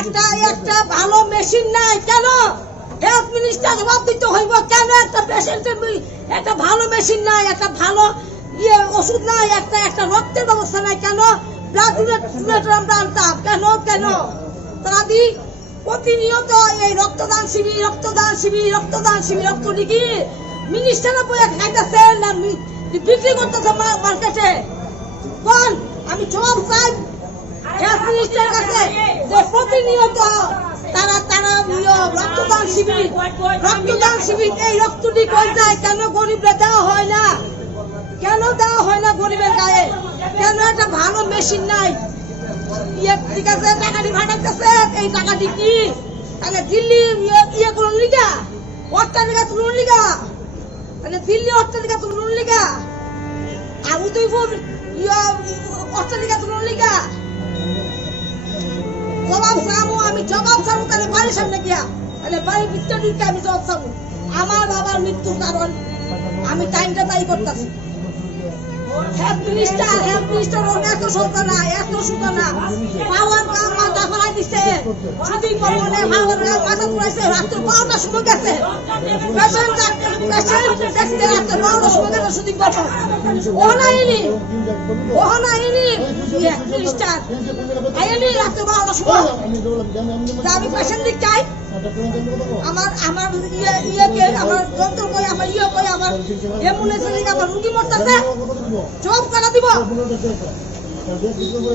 একটা একটা ভালো মেশিন নাই কেন? হেলথ মিনিস্টার জবাব দিতে হইব কেন একটা পেশেন্টের একটা ভালো মেশিন নাই, একটা ভালো ওষুধ নাই, একটা রক্তের ব্যবস্থা নাই কেন? ব্লাড ডোনেটর আমরা আনতাম কেন কেন? তারা দি প্রতিনিয়ত এই রক্তদান শিবির রক্তদান শিবির রক্তদান শিবির রক্ত দিকে মিনিস্টাররা বইয়া খাইতেছে না বিক্রি করতেছে মার্কেটে। কোন আমি জবাব চাই হেলথ মিনিস্টারের কাছে যে প্রতিনিয়ত তারা তারা রক্তদান শিবির এই রক্তটি কই যায় কেন? গরিবরা দেওয়া হয় না কেন? দেওয়া হয় না গরিবের গায়ে কেন? একটা ভালো মেশিন নাই। ঠিক আছে, টাকাটি ভাটাইতেছে, এই টাকাটি কি তাহলে দিল্লি করুন লিগা অট্টালিকা তুলুন লিগা, মানে দিল্লি অট্টালিকা তুলুন লিগা আর উদয়পুর অট্টালিকা তুলুন লিগা। জবাব চাবো আমি, জবাব চাবো তাহলে বাড়ির সামনে গিয়া, তাহলে বাড়ির ভিতরে ঢুকে আমি জবাব চাবো। আমার বাবার মৃত্যুর কারণ আমি টাইমটা তাই করতেছি। হেলথ মিনিস্টার এত সোজা না, এত সোজা না। পাওয়ার কাম মাথা ফেলাই দিচ্ছে, শুটিং করবনে পাওয়ার কাম মাথা তুলাইছে, রাত্রে 12টার সময় গেছে পেশেন্ট দেখতে, রাত্রে 12টার সময় গেছে শুটিং করবো। ওহনাইনি মিনিস্টার আইনি রাত্রে 12টার সময় আমি পেশেন্ট দিক চাই। আমার আমার যন্ত্র কই, আমার কই, আমার এমুলেন্স আমার রুগী মরতেছে, জব করা দিব।